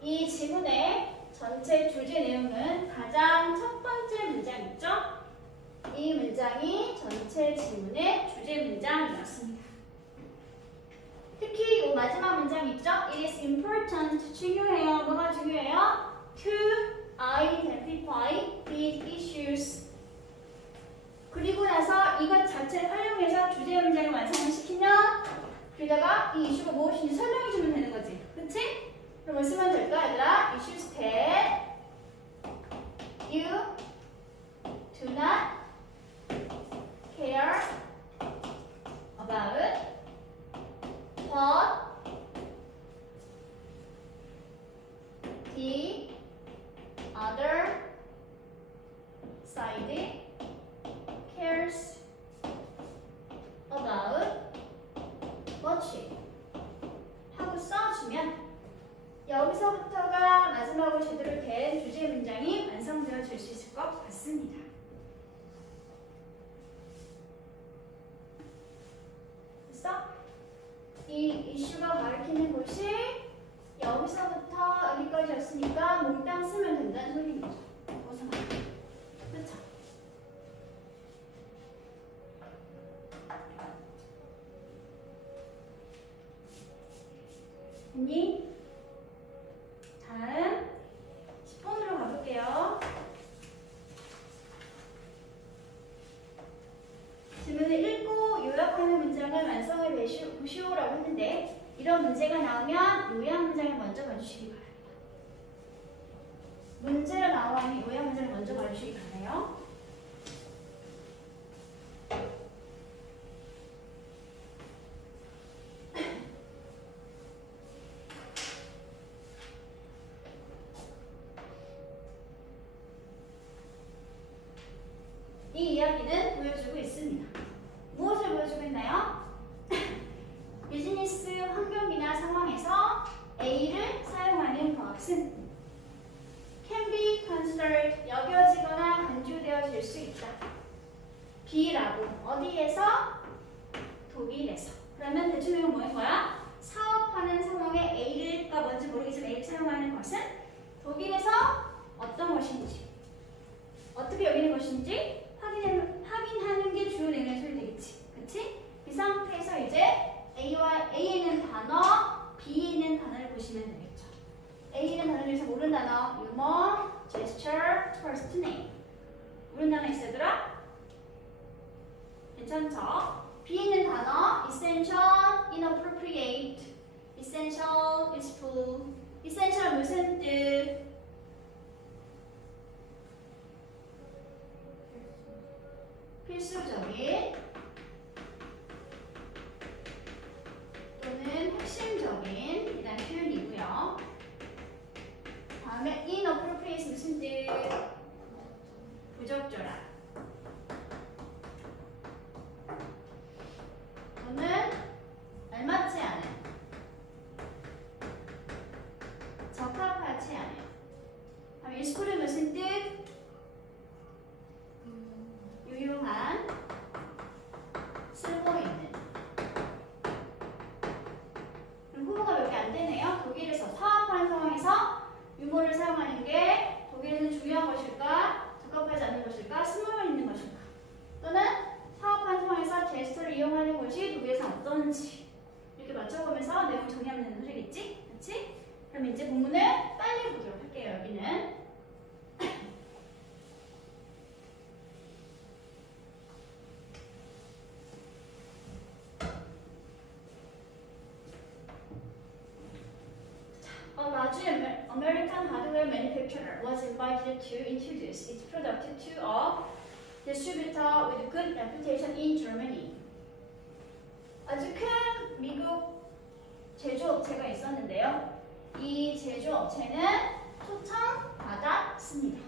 이 지문의 전체 주제 내용은 가장 첫 번째 문장 있죠? 이 문장이 전체 지문의 주제 문장이었습니다. 특히 이 마지막 문장 있죠? It is important, 중요해요. 뭐가 중요해요? To identify these issues. 그리고 나서 이것 자체를 활용해서 주제 문장을 완성을 시키면 그러다가 이 이슈가 무엇인지 설명해 주면 되는 거지. 그치? 그럼 뭐 쓰면 될까, 얘들아? Issues that you do not care about what the other side cares about much 하고 써주면 여기서부터가 마지막으로 제대로 된 주제 문장이 완성되어질 수 있을 것 같습니다. 됐어? 이 이슈가 가리키는 곳이 여기서부터 여기까지였으니까 몽땅 쓰면 된다는 소리인 거죠. 어서 봐. 그렇죠? 됐니? 다음 10번으로 가볼게요. 질문을 읽고 요약하는 문장을 완성해 보시오라고 했는데 이런 문제가 나오면 요약 문장을 먼저 봐주시기 바랍니다. 문제가 나오면 요약 문장을 먼저 봐주시기 바라요. 이 이야기는 보여주고 있습니다. 무엇을 보여주고 있나요? 비즈니스 환경이나 상황에서 A를 사용하는 것은 can be considered, 여겨지거나 간주되어질 수 있다. B라고 어디에서? 독일에서. 그러면 대충 이건 뭐인 거야? 사업하는 상황에 A가 뭔지 모르겠지만 A를 사용하는 것은 독일에서 어떤 것인지 어떻게 여기는 것인지 확인하는 게 주요 내용의 소리 되겠지. 그치? 이 상태에서 이제 A에 있는 단어, B에 있는 단어를 보시면 되겠죠. A에 있는 단어 중에서 모르는 단어, humor, gesture, first name. 모르는 단어 있어, 얘들아? 괜찮죠? B에 있는 단어, essential, inappropriate, essential, useful. essential 무슨 뜻? 필수적인 또는 핵심적인 이란 표현이고요. 다음에 inappropriate 무슨 뜻? 부적절한 또는 알맞지 않은 유머를 사용하는 게 독일에는 중요한 것일까? 적합하지 않는 것일까? 스몰만 있는 것일까? 또는 사업하는 상황에서 제스처를 이용하는 것이 독일에서 어떤지 이렇게 맞춰보면서 내용 정리하면 되는 소리겠지? 그렇지? 그럼 이제 본문을 빨리 보도록 할게요. 여기는 A large American hardware manufacturer was invited to introduce its product to a distributor with good reputation in Germany. 아주 큰 미국 제조업체가 있었는데요. 이 제조업체는 초청받았습니다.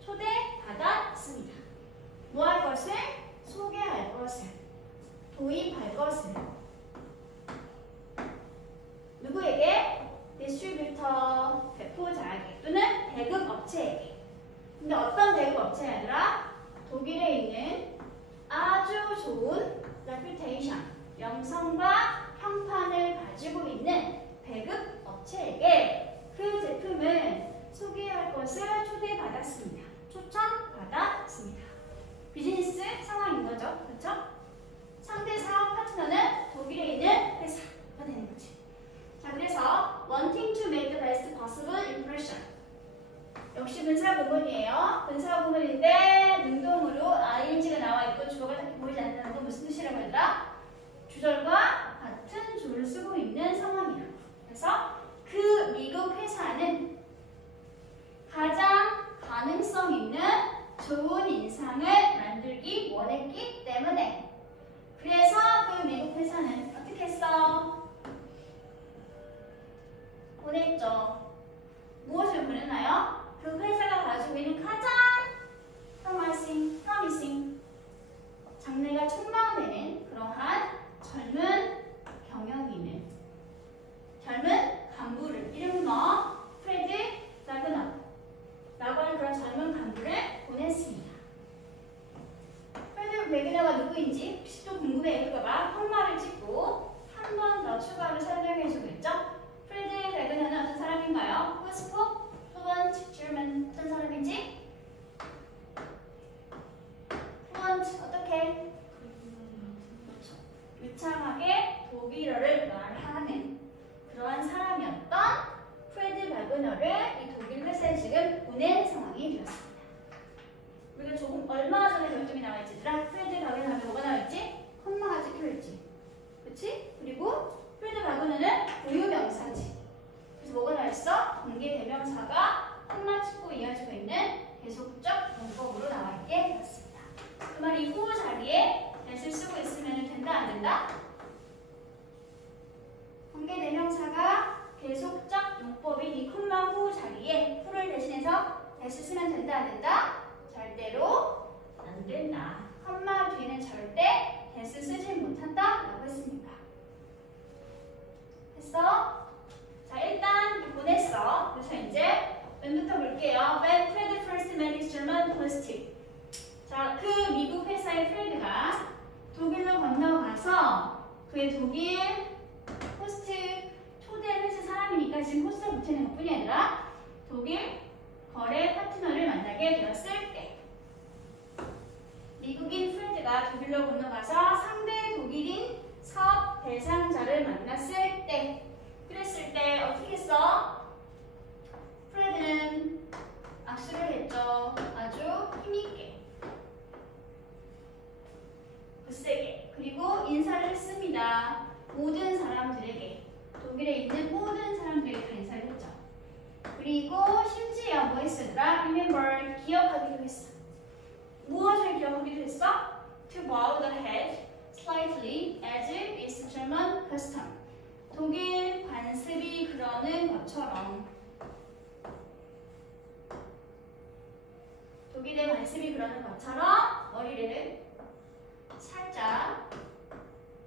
초대받았습니다. 뭐 할 것을? 소개할 것을. 도입할 것을. 누구에게? 디스트리뷰터, 배포자에게 또는 배급업체에게. 근데 어떤 배급업체야들아? 독일에 있는 아주 좋은 reputation, 명성과 평판을 가지고 있는 배급업체에게 그 제품을 소개할 것을 초대받았습니다. 초청받았습니다. 비즈니스 상황인 거죠. 그렇죠? 상대 사업 파트너는 독일에 있는 회사가 되는 거지. 자, 그래서 wanting to make the best possible impression. 역시 분사 구문이에요. 분사 구문인데 능동으로 ing가 나와 있고 주어가 딱히 보이지 않는다는 건 무슨 뜻이라고 하더라? 주절과 같은 주어를 쓰고 있는 상황이야. 그래서 그 미국 회사는 가장 가능성 있는 좋은 인상을 만들기 원했기 때문에 그래서 그 미국 회사는 어떻게 했어? 보냈죠. 무엇을 보냈나요? 그 회사가 가지고 있는 가장 promising, 장래가 촉망되는 그러한 젊은 경영인을, 젊은 간부를, 이름은 뭐? 프레드 라그너 라고 하는 그런 젊은 간부를 보냈습니다. 프레드 라그너가 누구인지 혹시 또 궁금해할까봐 콤마를 찍고 한 번 더 추가로 설명해주고 있죠. 프레드 라그너는 어떤 사람인가요? Who spoke fluent German. 어떤 사람인지? fluent 어떻게? 그렇죠. 유창하게 독일어를 말하는 그러한 사람이었던 프레드 바그너를 이 독일 회사에 지금 보낸 상황이 되었습니다. 우리가 조금 얼마 전에 결정이 나와 있지? 프레드 바그너 하면 뭐가 나와 있지? 콤마가 찍혀 있지. 그렇지? 그리고 프레드 바그너는 고유명사지. 그래서 뭐가 나와 있어? 관계 대명사가 콤마 찍고 이어지고 있는 계속적 문법으로 나와 있게 되었습니다. 그 말이 후 자리에 that을 쓰고 있으면 된다 안 된다? 관계 대명사가 계속적 용법인 이 콤마 후 자리에 후를 대신해서 that을 쓰면 된다 안 된다? 절대로 안 된다. 콤마 뒤에는 절대 that을 쓰지 못한다 라고 했습니다. 됐어? 자, 일단 보냈어. 그래서 이제 왼부터 볼게요. When Fred first met his German host. 자, 그 미국 회사의 프레드가 독일로 건너가서 그의 독일 호스트 초대 회사 사람이니까 지금 호스트가 붙여있는 것 뿐이 아니라 독일 거래 파트너를 만나게 되었을 때 미국인 프레드가 독일로 건너가서 상대 독일인 사업 대상자를 만났을 때 그랬을 때 어떻게 했어? 프레드는 악수를 했죠. 아주 힘있게 굳세게. 그리고 인사를 했습니다. 모든 사람들에게, 독일에 있는 모든 사람들에게 다 인사를 했죠. 그리고 심지어 뭐 했으더라? Remember, 기억하기도 했어. 무엇을 기억하기도 했어? To bow the head slightly as is German custom. 독일 관습이 그러는 것처럼, 독일의 관습이 그러는 것처럼 머리를 살짝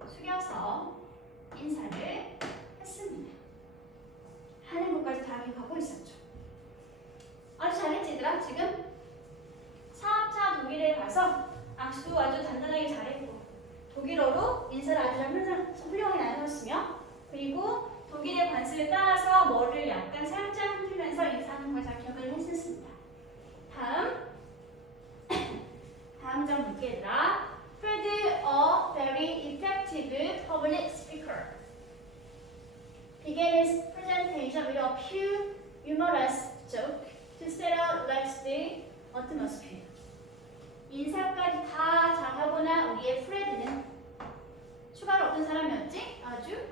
숙여서 인사를 했습니다. 하는 것까지 다 기억하고 있었죠. 아주 잘했지 얘들아? 지금 사업자 독일에 가서 악수도 아주 단단하게 잘했고 독일어로 인사를 아주 훌륭하게 나눴으며 그리고 독일의 관습에 따라서 머리를 약간 살짝 흔들면서 인사 few humorous jokes to settle life's atmosphere. 인사까지 다 잘하거나 우리의 프레드는 추가로 어떤 사람이었지? 아주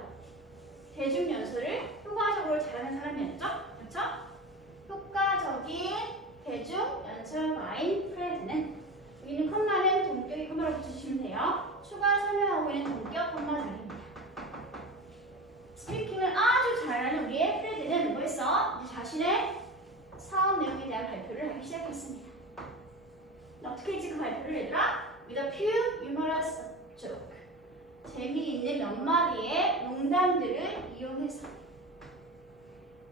대중 연설을 효과적으로 잘하는 사람이었죠? 그렇죠? 효과적인 대중 연설가인 프레드는 여기는 컴마는 동격이 컴마로 붙여주시면 돼요. 추가 설명하고 있는 동격 컴마 자리입니다. 스피킹을 아주 잘하는 우리의 프레드는 뭐했어? 이제 자신의 사업 내용에 대한 발표를 하기 시작했습니다. 어떻게 했지 그 발표를 얘들아? With a few humorous jokes. 재미있는 몇 마디의 농담들을 이용해서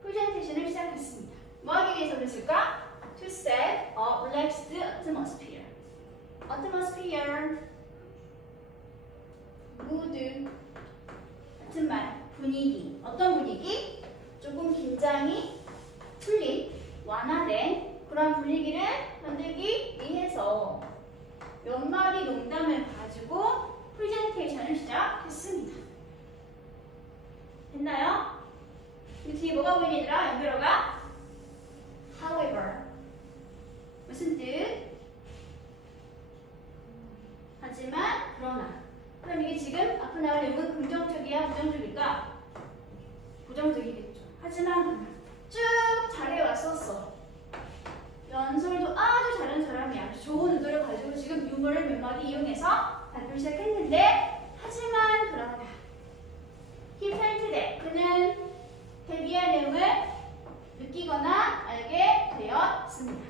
프레젠테이션을 시작했습니다. 뭐 하기 위해서 그랬을까? To set a relaxed atmosphere. atmosphere, mood 같은 말, 분위기. 어떤 분위기? 조금 긴장이 풀린, 완화된 그런 분위기를 만들기 위해서 몇 마디 농담을 가지고 프레젠테이션을 시작했습니다. 됐나요? 이 뒤에 뭐가 보이니더라? 연결어가 however 무슨 뜻? 하지만 그러나. 그럼 이게 지금 앞으로 나올 내용은 긍정적이야? 부정적일까? 부정적이겠죠. 하지만 그러나 쭉 잘해왔었어. 연설도 아주 잘하는 사람이야. 아주 좋은 의도를 가지고 지금 유머를 몇 마디 이용해서 발표를 시작했는데 하지만 그러나 he felt that 그는 데뷔할 내용을 느끼거나 알게 되었습니다.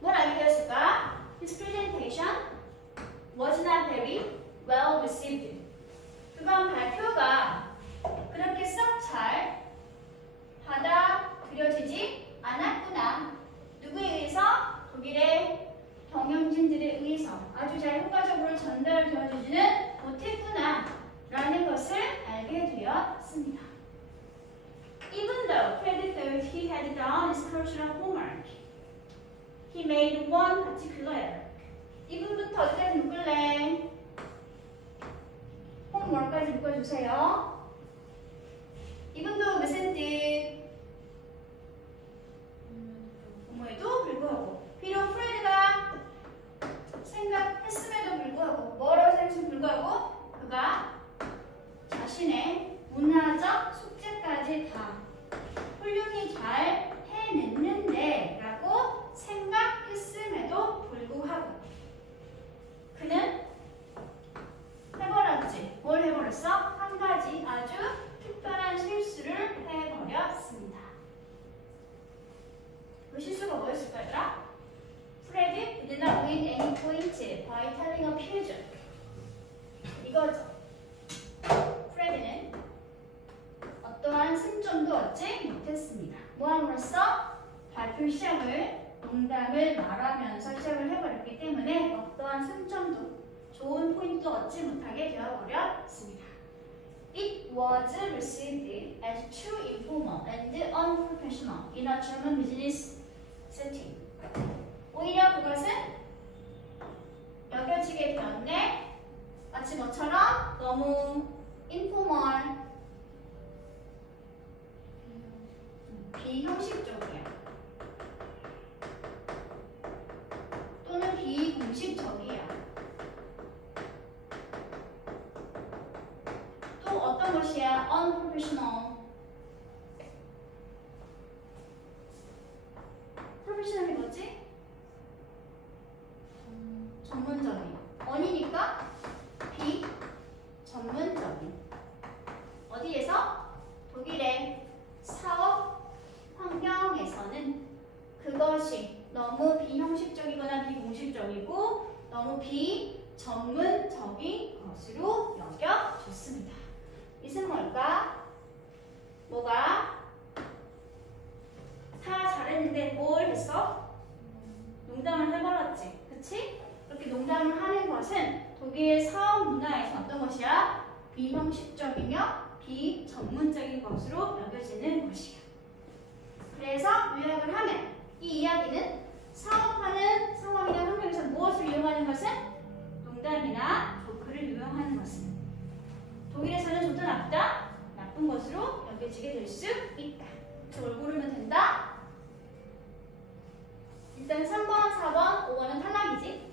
뭘 알게 되었을까? His presentation was not very well received. 그건 발표가 그렇게 썩 잘 받아들여지지 않았구나. 누구에 의해서? 독일의 경영진들에 의해서 아주 잘 효과적으로 전달되어지지는 못했구나 라는 것을 알게 되었습니다. Even though Fred thought he had done his cultural homework, he made one particular error. 이분부터 어디까지 묶을래? homework까지 묶어주세요. 이분도 무슨 뜻? 뭐에도 불구하고 비록 프레드가 생각했음에도 불구하고 뭐라고 생각했음에도 불구하고 그가 자신의 문화적 숙제까지 다 훌륭히 잘 해냈는데 라고 생각했음에도 불구하고 그는 해버렸지. 뭘 해버렸어? 한 가지 아주 특별한 실수를 해버렸습니다. 그 실수가 뭐였을까 얘들아? Fred did not win any point by telling a few jokes. 이거죠. 프레드는 어떠한 승점도 얻지 못했습니다. 뭐함으로써? 발표 시작을 농담을 말하면서 시작을 해버렸기 때문에 어떠한 승점도 좋은 포인트도 얻지 못하게 되어버렸습니다. It was received as too informal and unprofessional in a German business setting. 오히려 그것은 여겨지게 되었네. 마치 뭐처럼 너무 informal, 비형식적이야. 또는 비공식적이야. 또 어떤 것이야? unprofessional. 프로페셔널이 뭐지? 전문적인. 언이니까 비전문적인. 어디에서? 독일의 사업 환경에서는 그것이 너무 비형식적이거나 비공식적이고 너무 비전문적인 것으로 여겨졌습니다. 이것은 뭘까? 뭐가? 다 잘했는데 뭘 했어? 농담을 해버렸지. 그치? 그렇게 농담을 하는 것은 독일 사업 문화에서 어떤 것이야? 비형식적이며 비전문적인 것으로 여겨지는 것이야. 그래서 요약을 하면 이 이야기는 사업하는 상황이나 환경에서 무엇을 이용하는 것은? 농담이나 조크를 이용하는 것은 독일에서는 좋다 나쁘다? 나쁜 것으로 여겨지게 될 수 있다. 저걸 고르면 된다? 일단 3번, 4번, 5번은 탈락이지?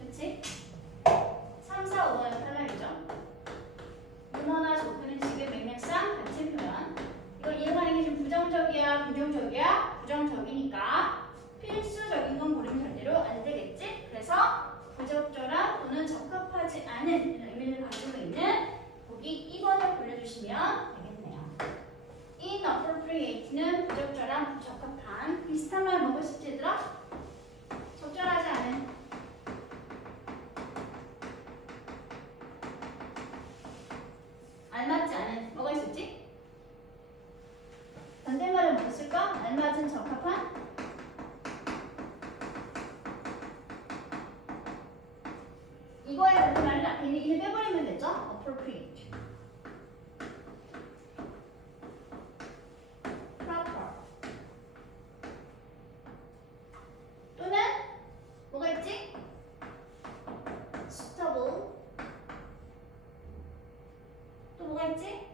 그치? 3, 4, 5번은 탈락이죠. 문어나 조크는 지금 맥락상 같은 표현. 이걸 이용하는 게 좀 부정적이야, 긍정적이야? 부정적이니까 필수적인 건 고르면 절대로 안 되겠지? 그래서 부적절한 또는 적합하지 않은 이런 의미를 가지고 있는 보기 2번을 골라주시면 되겠네요. inappropriate는 부적절한, 부적합한. 비슷한 말 뭐가 있을지 얘들아? 적절하지 않은. 알맞지 않은. 뭐가 있었지? 반대말은 뭐가 있을까? 알맞은, 적합한. 이거에 반대말은 앞에 있는 이를 빼버리면 되죠? appropriate. proper. 또는 뭐가 있지? suitable. 또 뭐가 있지?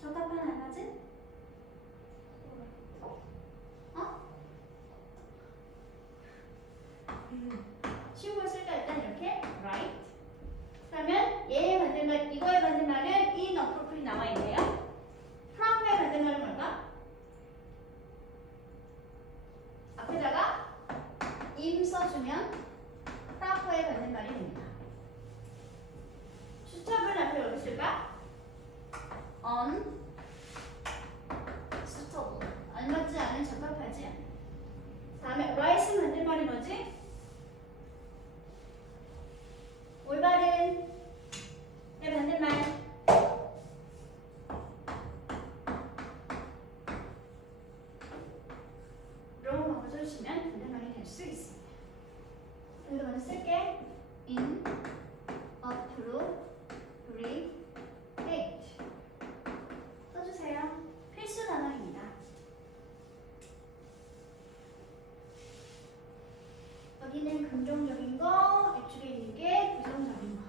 적합한, 알맞은? 어? 쉬운 걸 쓸까? 일단 이렇게 right. 그러면 얘의 반대말, 이거의 반대말은 inappropriate 나와있네요. proper의 반대말은 뭘까? 앞에다가 im 써주면 proper의 반대말이 됩니다. suitable 앞에 어디 쓸까? unsuitable. 알맞지 않은, 적합하지 않은. 다음에 right의 반대말이 뭐지? 올바른. 의 반대말. wrong 하고 써주시면 반대말이 될 수 있습니다. 그래서 먼저 쓸게. inappropriate. 써주세요. 필수 단어입니다. 여기는 긍정적인 거, 이쪽에 있는 게 부정적인 거.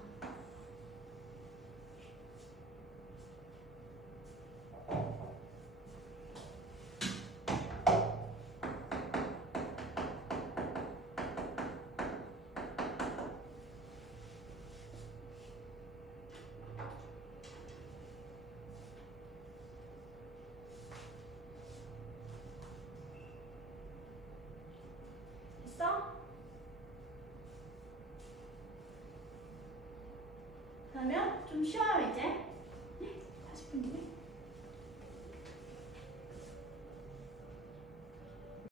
됐어? 그러면 좀 쉬워요 이제.